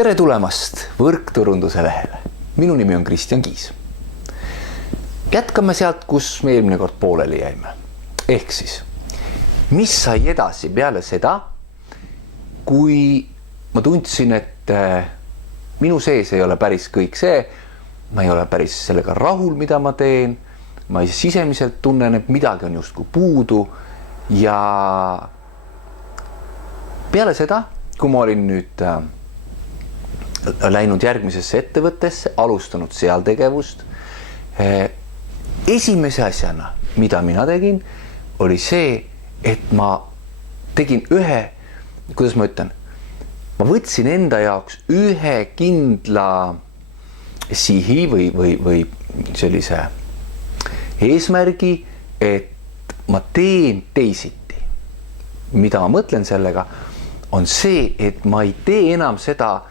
Tere tulemast võrkturunduse lehele. Minu nimi on Kristjan Kiis. Jätkame sealt, kus me eelmine kord pooleli jäime. Ehk siis, mis sai edasi peale seda, kui ma tundsin, et minu sees ei ole päris kõik see, ma ei ole päris sellega rahul, mida ma teen, ma sisemiselt tunnen, et midagi on justkui puudu ja peale seda, kui ma olin nüüd läinud järgmisesse ettevõttesse, alustanud seal tegevust, esimese asjana, mida mina tegin, oli see, et ma tegin kuidas ma ütlen, ma võtsin enda jaoks ühe kindla sihi või sellise eesmärgi, et ma teen teisiti. Mida ma mõtlen sellega, on see, et ma ei tee enam seda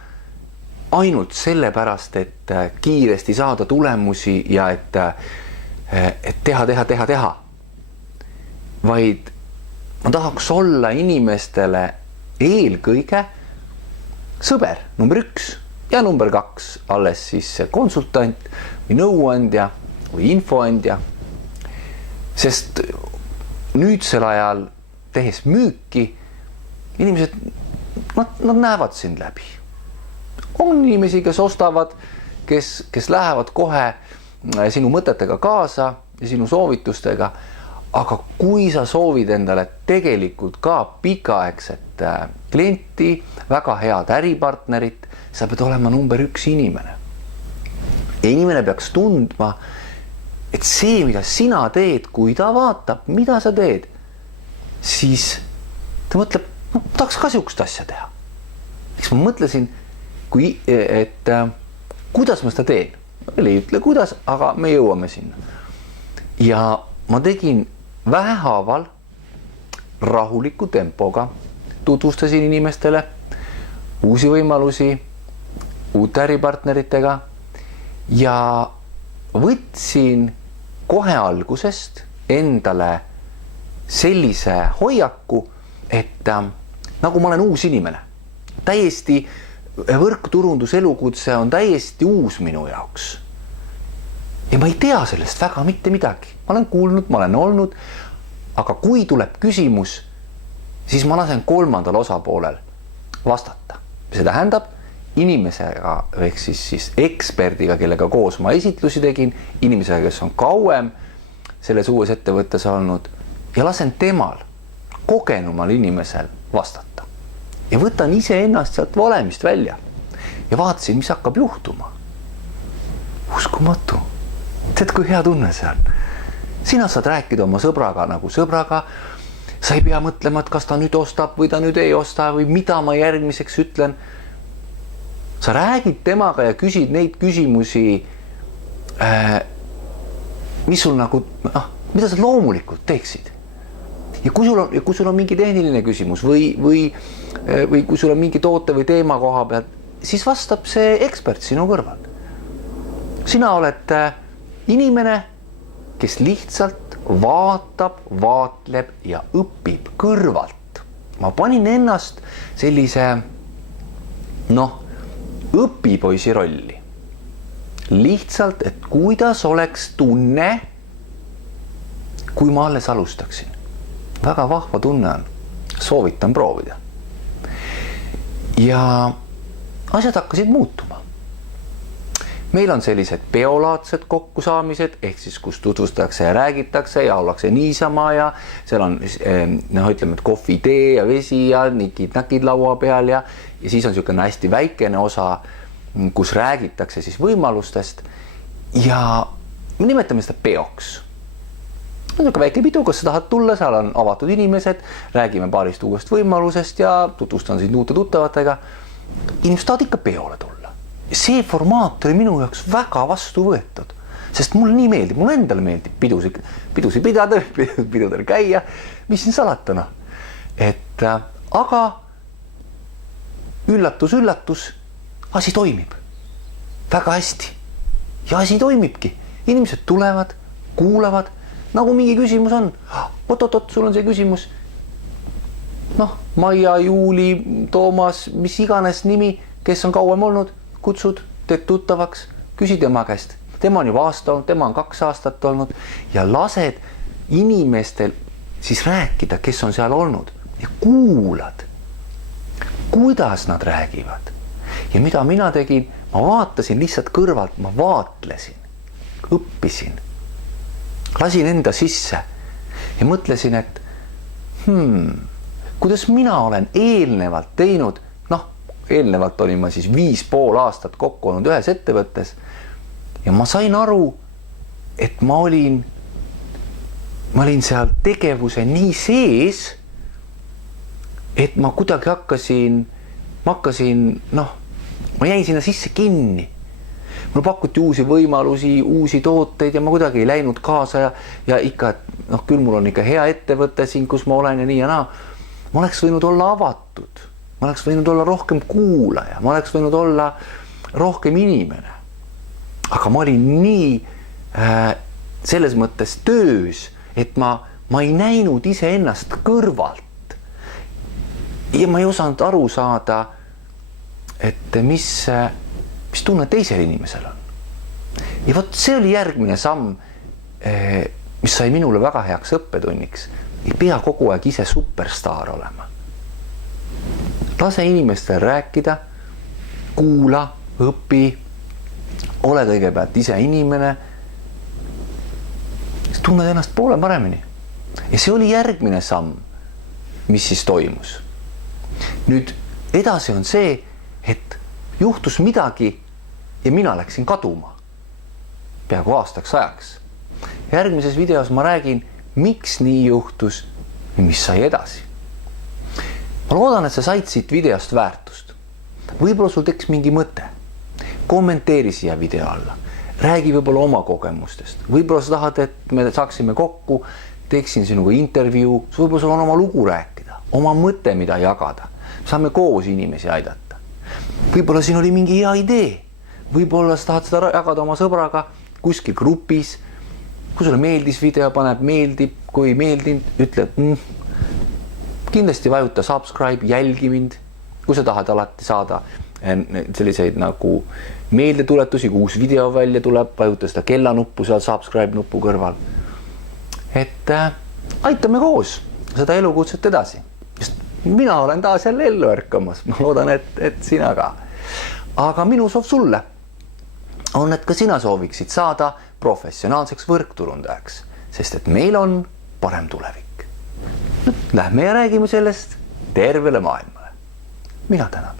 ainult sellepärast, et kiiresti saada tulemusi ja et teha. Vaid ma tahaks olla inimestele eelkõige sõber number 1 ja number 2, alles siis konsultant või nõuandja või infoandja. Sest nüüdsel ajal tehes müüki, inimesed, nad näevad sind läbi. On inimesi, kes ostavad, kes lähevad kohe sinu mõtetega kaasa ja sinu soovitustega, aga kui sa soovid endale tegelikult ka pikaaegset klienti, väga head äripartnerit, sa pead olema number 1 inimene. Ja inimene peaks tundma, et see, mida sina teed, kui ta vaatab, mida sa teed, siis ta mõtleb, tahaks ka sihukest asja teha. Eks ma mõtlesin, kuidas ma seda teen. Ei ütle kuidas, aga me jõuame sinna. Ja ma tegin vähehaaval rahuliku tempoga, tutvustasin inimestele uusi võimalusi, uute äripartneritega ja võtsin kohe algusest endale sellise hoiaku, et nagu ma olen uus inimene, täiesti võrkturundus elukutse on täiesti uus minu jaoks. Ja ma ei tea sellest väga mitte midagi. Ma olen kuulnud, ma olen olnud, aga kui tuleb küsimus, siis ma lasen 3. osapoolel vastata. See tähendab inimesega, ehk siis eksperdiga, kellega koos ma esitlusi tegin, inimesega, kes on kauem selles uues ettevõttes olnud ja lasen temal, kogenumal inimesel vastata. Ja võtan ise ennast sealt valemist välja ja vaatasin, mis hakkab juhtuma. Uskumatu. Tead, kui hea tunne see on. Sina saad rääkida oma sõbraga nagu sõbraga. Sa ei pea mõtlema, et kas ta nüüd ostab või ta nüüd ei osta või mida ma järgmiseks ütlen. Sa räägid temaga ja küsid neid küsimusi, mis sul nagu, mida sa loomulikult teeksid. Ja kui sul on mingi tehniline küsimus või kui sul on mingi toote või teema koha peal, siis vastab see ekspert sinu kõrval. Sina oled inimene, kes lihtsalt vaatab, vaatleb ja õpib kõrvalt. Ma panin ennast sellise, õpipoisi rolli. Lihtsalt, et kuidas oleks tunne, kui ma alles alustaksin. Väga vahva tunne on. Soovitan proovida. Ja asjad hakkasid muutuma. Meil on sellised peolaadsed kokkusaamised, ehk siis kus tutvustatakse ja räägitakse ja ollakse niisama ja seal on, ütleme, et kohvi, tee ja vesi ja nikid-nakid laua peal ja siis on niisugune hästi väikene osa, kus räägitakse siis võimalustest ja me nimetame seda peoks. On niisugune väike pidu, kus sa tahad tulla, seal on avatud inimesed, räägime paarist uuest võimalusest ja tutvustan sind uute tuttavatega. Inimesed tahavad ikka peole tulla. See formaat oli minu jaoks väga vastu võetud, sest mulle nii meeldib, mulle endale meeldib pidusi pidada, pidudel käia, mis siin salatana. Aga üllatus, asi toimib väga hästi ja asi toimibki. Inimesed tulevad, kuulavad, nagu mingi küsimus on. Oot, sul on see küsimus. Maia, Juuli, Toomas, mis iganes nimi, kes on kauem olnud, kutsud, teed tuttavaks, küsi tema käest. Tema on juba aasta olnud, tema on 2 aastat olnud ja lased inimestel siis rääkida, kes on seal olnud ja kuulad, kuidas nad räägivad. Ja mida mina tegin, ma vaatasin lihtsalt kõrvalt, ma vaatlesin, õppisin, lasin enda sisse ja mõtlesin, et kuidas mina olen eelnevalt teinud, eelnevalt olin ma siis 5,5 aastat kokku olnud ühes ettevõttes ja ma sain aru, et ma olin seal tegevuse nii sees, et ma kuidagi ma jäin sinna sisse kinni. Mulle pakuti uusi võimalusi, uusi tooteid ja ma kuidagi ei läinud kaasa ja ikka, küll mul on ikka hea ettevõte siin, kus ma olen ja nii ja naa. Ma oleks võinud olla avatud, ma oleks võinud olla rohkem kuulaja, ma oleks võinud olla rohkem inimene. Aga ma olin nii selles mõttes töös, et ma ei näinud iseennast kõrvalt. Ja ma ei osanud aru saada, et mis tunne teisel inimesel on. Ja vot see oli järgmine samm, mis sai minule väga heaks õppetunniks. Ei pea kogu aeg ise superstaar olema. Lase inimestel rääkida, kuula, õpi, ole kõigepealt ise inimene, siis tunned ennast poole paremini. Ja see oli järgmine samm, mis siis toimus. Nüüd edasi on see, et juhtus midagi ja mina läksin kaduma peaaegu aastaks ajaks. Järgmises videos ma räägin, miks nii juhtus ja mis sai edasi. Ma loodan, et sa said siit videost väärtust. Võib-olla sul tekkis mingi mõte. Kommenteeri siia video alla. Räägi võib-olla oma kogemustest. Võib-olla sa tahad, et me saaksime kokku, teeksin sinuga intervjuu. Võib-olla sul on oma lugu rääkida, oma mõte, mida jagada. Saame koos inimesi aidata. Võib-olla siin oli mingi hea idee. Võib-olla sa tahad seda jagada oma sõbraga kuskil grupis. Kui sulle meeldis video, paneb meeldib. Kui meeldinud, ütle, kindlasti vajuta subscribe, jälgi mind. Kui sa tahad alati saada selliseid nagu meeldetuletusi, kui uus video välja tuleb, vajuta seda kellanuppu seal subscribe nuppu kõrval. Et aitame koos seda elukutset edasi. Just mina olen taas jälle ellu ärkamas. Ma loodan, et sina ka. Aga minu soov sulle on, et ka sina sooviksid saada professionaalseks võrkturundajaks, sest et meil on parem tulevik. Lähme ja räägime sellest tervele maailmale. Mina tänan.